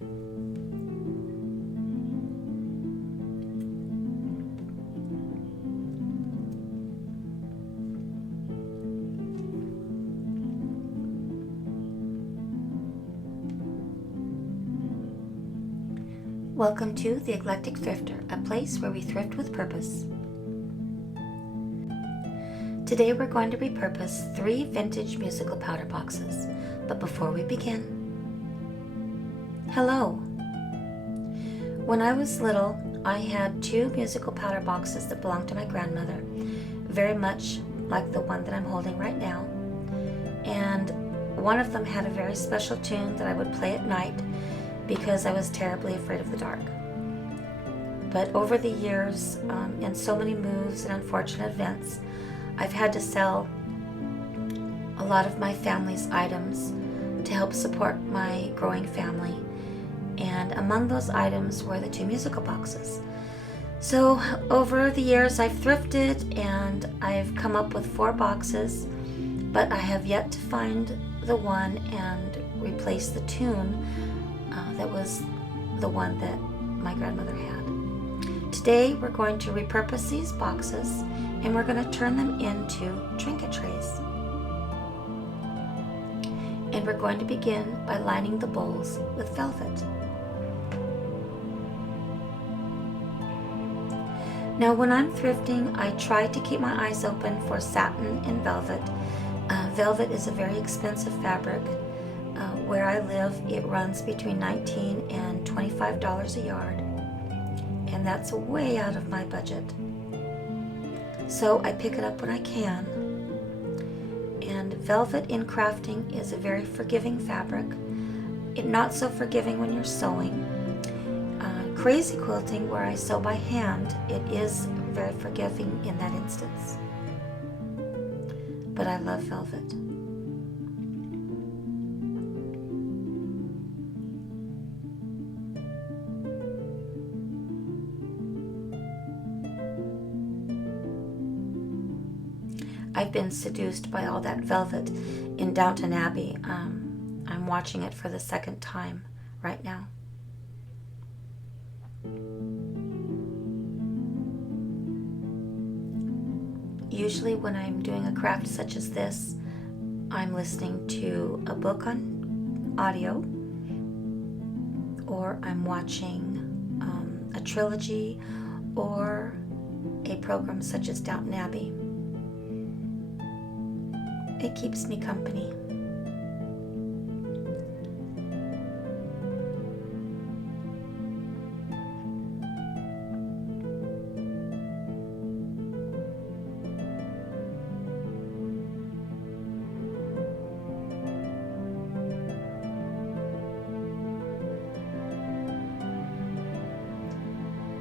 Welcome to The Eclectic Thrifter, a place where we thrift with purpose. Today we're going to repurpose 3 vintage musical powder boxes. But before we begin, hello! When I was little, I had 2 musical powder boxes that belonged to my grandmother, very much like the one that I'm holding right now. And one of them had a very special tune that I would play at night because I was terribly afraid of the dark. But over the years, and so many moves and unfortunate events, I've had to sell a lot of my family's items to help support my growing family. And among those items were the 2 musical boxes. So over the years I've thrifted and I've come up with 4 boxes, but I have yet to find the one and replace the tune that was the one that my grandmother had. Today we're going to repurpose these boxes and we're going to turn them into trinket trays. And we're going to begin by lining the bowls with velvet. Now when I'm thrifting, I try to keep my eyes open for satin and velvet. Velvet is a very expensive fabric. Where I live, it runs between $19 and $25 a yard, and that's way out of my budget. So I pick it up when I can. And velvet in crafting is a very forgiving fabric. Not so forgiving when you're sewing. Crazy quilting, where I sew by hand, it is very forgiving in that instance. But I love velvet. I've been seduced by all that velvet in Downton Abbey. I'm watching it for the 2nd time right now. Usually when I'm doing a craft such as this, I'm listening to a book on audio, or I'm watching a trilogy or a program such as Downton Abbey. It keeps me company.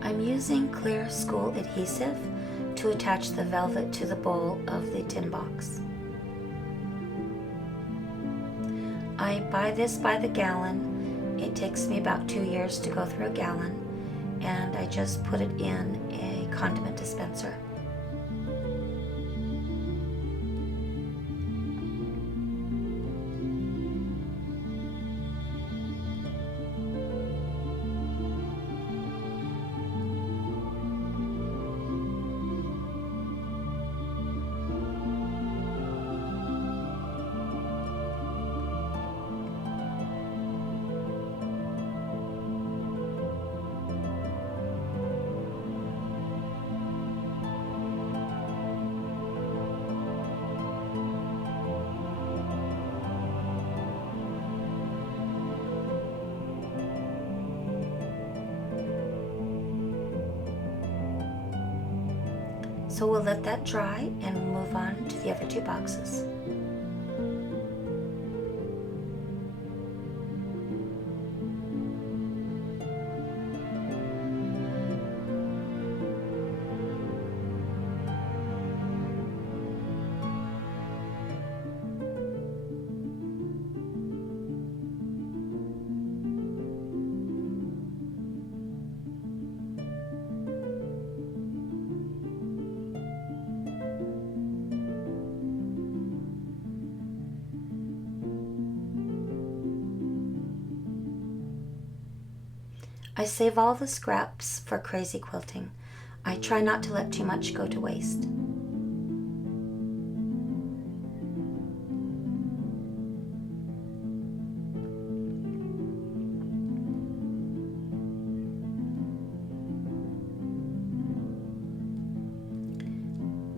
I'm using clear school adhesive to attach the velvet to the bowl of the tin box. I buy this by the gallon. It takes me about 2 years to go through a gallon, and I just put it in a condiment dispenser. So we'll let that dry and we'll move on to the other 2 boxes. I save all the scraps for crazy quilting. I try not to let too much go to waste.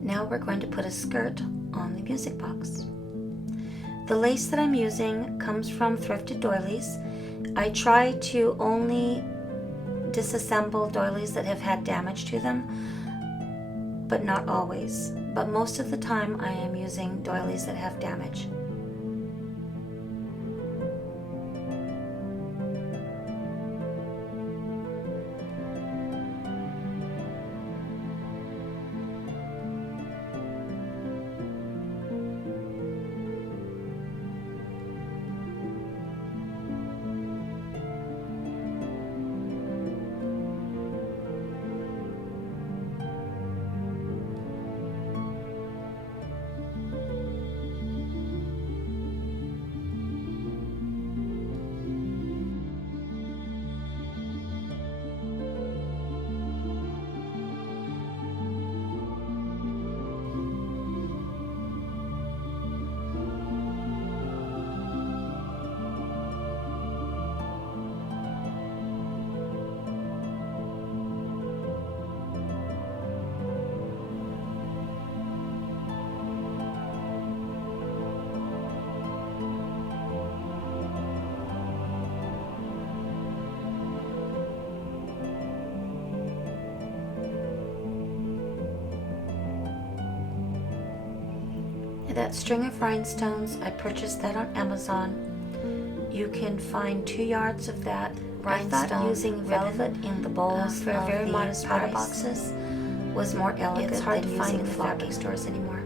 Now we're going to put a skirt on the music box. The lace that I'm using comes from thrifted doilies. I try to only disassemble doilies that have had damage to them, but not always. But most of the time I am using doilies that have damage. That string of rhinestones, I purchased that on Amazon. You can find 2 yards of that rhinestone. I thought using velvet in the bowls for a very modest powder boxes was more elegant. It's hard to find in the fabric stores anymore.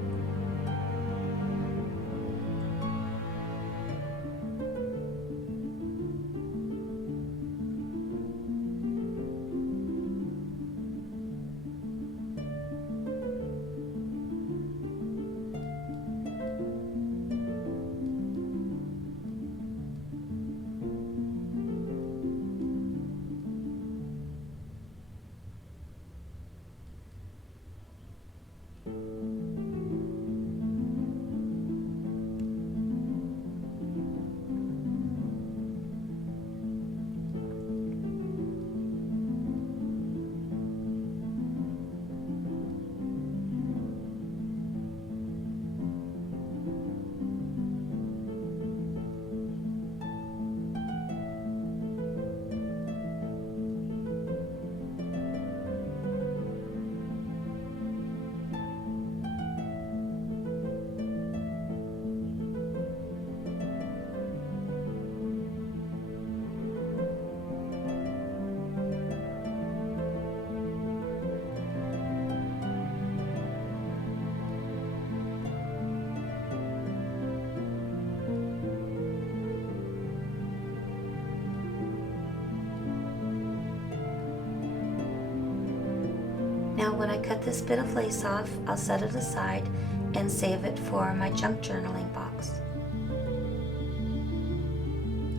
Now when I cut this bit of lace off, I'll set it aside and save it for my junk journaling box.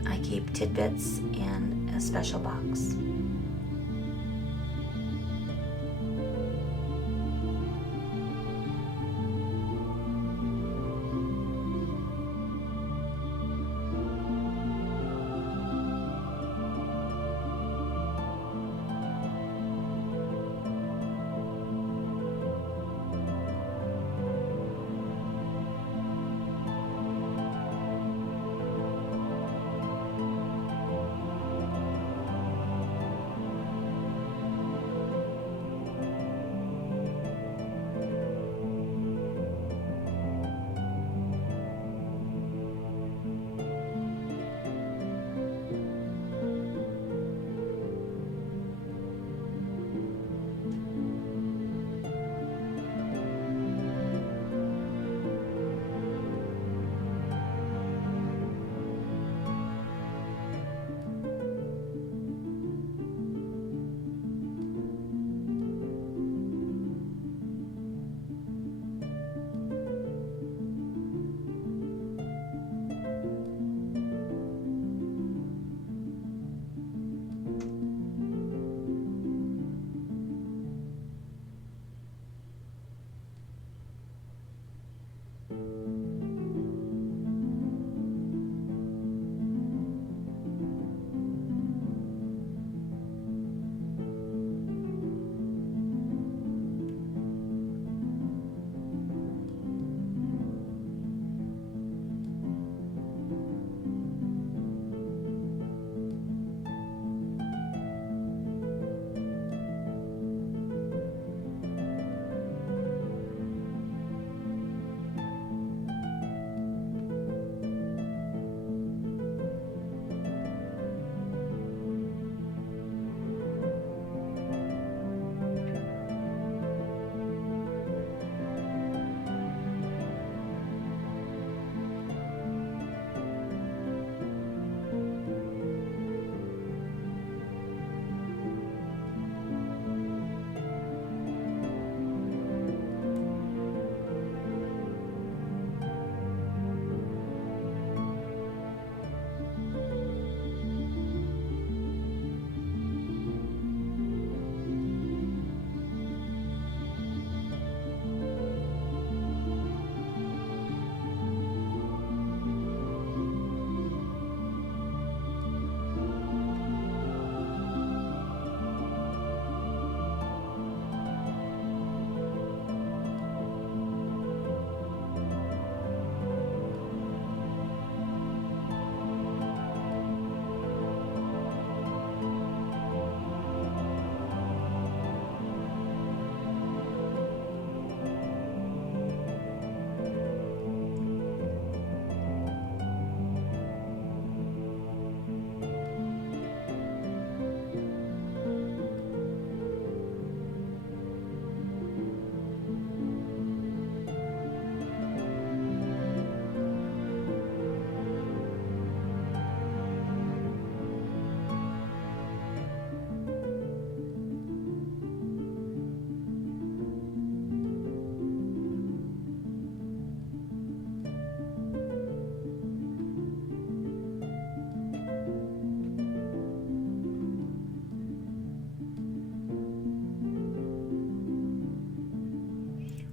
I keep tidbits in a special box.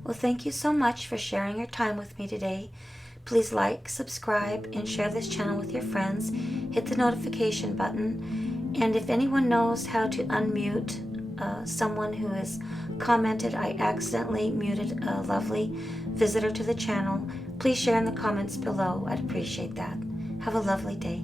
Well, thank you so much for sharing your time with me today. Please like, subscribe, and share this channel with your friends. Hit the notification button. And if anyone knows how to unmute someone who has commented, I accidentally muted a lovely visitor to the channel, please share in the comments below. I'd appreciate that. Have a lovely day.